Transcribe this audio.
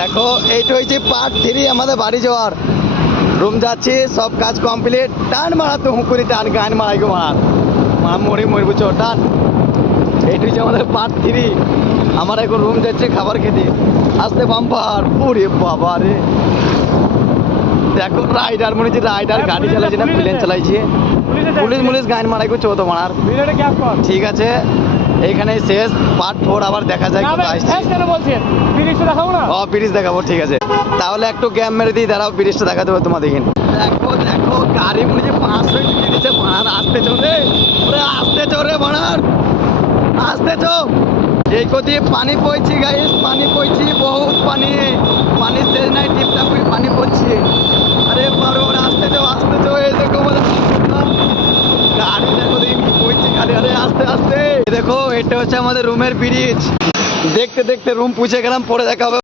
দেখো এইটা হচ্ছে পার্ট 3 আমাদের বাড়ি যাওয়ার। রুম যাচ্ছি, সব কাজ কমপ্লিট। টান মারা তো হুকুরি টান, গান মারাই গো মারার মা মরি মরবো চো টান। এইটা হচ্ছে আমাদের পার্ট 3। আমার এখন রুম যাচ্ছে খাবার খেতে, আসতে বাম্পার। ওরে বাবা রে, দেখো রাইডার মনে হচ্ছে রাইডার গাড়ি চালাইছে না প্লেন চালাইছে। পুলিশ মুলিশ গান মারাই গো চো তো মারার। ঠিক আছে, এইখানে শেষ। পার্ট 4 আবার দেখা যায় কোথায় আসছে। ও ব্রিজ দেখাবো, ঠিক আছে। তাহলে একটু গ্যাম মেরে দিই, দাঁড়াও ব্রিজটা দেখা দেবো তোমাদের। দেখো দেখো গাড়ি মনে হচ্ছে 500 দিচ্ছে বানার। আসতে চোরে, ওরে আসতে চোরে বানার, আসতে চো। এই কোথায় পানি পড়ছি গাইস, পানি পড়ছি, বহুত পানি। পানি শেষ নাই, টিপটাপ করে পানি পড়ছে। আরে বারো আসতে চো, আসতে চো। এই দেখো গাড়ি দেখো দেখি কি পড়ছে খালি। আরে আস্তে আস্তে। দেখো এটা হচ্ছে আমাদের রুমের ব্রিজ। দেখতে দেখতে রুম পুছে গেলাম, পরে দেখা হবে।